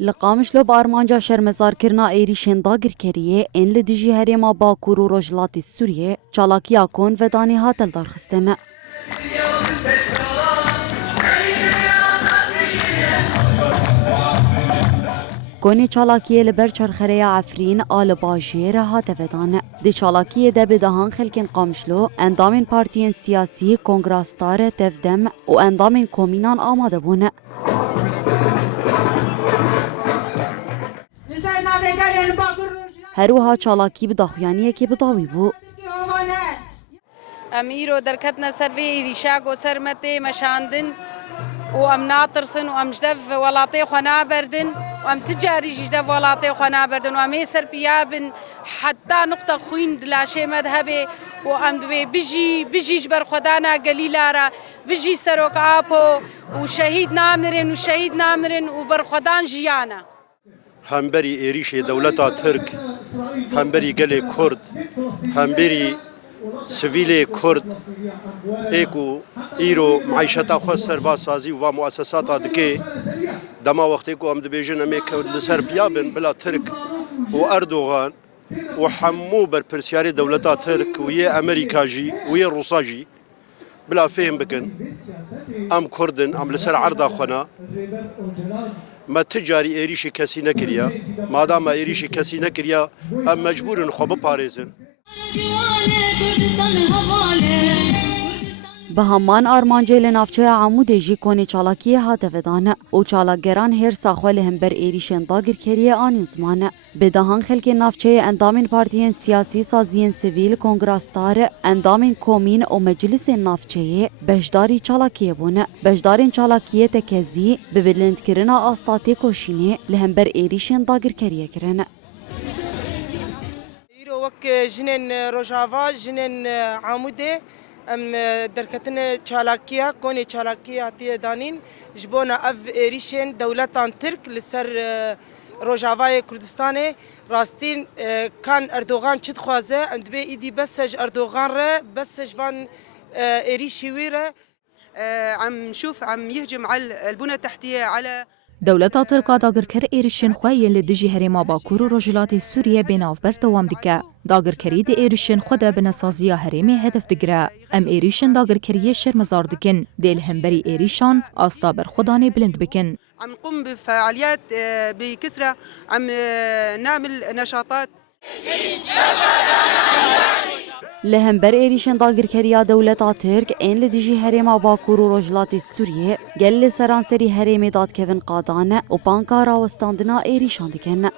لقامشلو بارمانجا شرمزار کرنا ایریشن داگرکریه این لدیجی هریما باکور و رجلاتی سوریه چالاکیا کن و دانی هاتل دارخستنه. کونی چالاکیه لبر چرخره عفرین آل باجیر هات ودانه. دی چالاکیه ده بدهان خلکن قامشلو اندامین پارتین سیاسی کنگراستار تفدم و اندامین کومینان آماده بونه. هروها چالاکی بداخویانیه که بداوی بو. امیرو درکتنا سروی ایریشاگو سرمتی مشاندن و ام ناطرسن و ام جدف ولاطي خنا بردن و ام تجاري جدف ولاطي خنا بردن و ام يسر بيابن حتى نقطة خوين دلاشي مذهبي و ام بيجي جبر خدانا قليلارا بيجي سروك آبو و شهيد نامرن و برخدان جيانا. همبری ایریش دولتا ترک، همبری گل کرد، همبری سویل کرد، ایکو ایرو معیشتا خود سرباز سازی و مؤسسات دکی دما وقتی کو ام دبیجن امیک لسر بیابن بلا ترک و اردوغان و حمو بر پرسیاری دولتا ترک و یه امریکا جی و یه روسا جی بلا فهم بکن ام کردن ام لسر عرضا خنا ما تجاری ایریشی کسی نکریا مادام ایریشی کسی نکریا ام مجبورن خوب پاریزن. به همان آرمانجه لنافچه عموده جی کنی چالاکیه هاته ودانه و چالاکگران هر ساخوال هم بر ایریشن داگر کریه آنین زمانه. به دهان خلک نافچه اندامین پارتین سیاسی سازین سیویل کنگراستار اندامین کومین و مجلس نافچه بشداری چالاکیه بونه. بشدارین چالاکیه تکزی به بلند کرنا آستاتی کوشینه لهم بر ایریشن داگر کریه کرنه. وك جنن روجافا جنن عموده ام دركتن چالاكيا كوني چالاكيا تي دانين جبونا اف ريشن دولتان ترك لسر روجافا كردستان راستين كان اردوغان چت خوازه اند بي ايدي بسج اردوغان ره بسج فان اريشي ويره عم يهجم على البنى التحتيه على دولتا ترکا داگرکر ایریشن خویین لدیجی هریما باکور و رجلاتی سوریه بیناف بر دوام دیگه. داگرکری دی ایریشن خوده بنسازی هریمی هدف دیگره. ام ایریشن داگرکری شرمزار دکن. دیل همبری ایریشان آستا بر خودانی بلند بکن. عم نقوم بفعاليات بكسرة عم نعمل نشاطات لهم بر ایریشن داگرکریا دولتا ترک این لدیجی هریما باکور و رجلاتی سوریه گل سرانسری هریمی داد کون قادانه و پانکارا و استاندنا ایریشان دکن.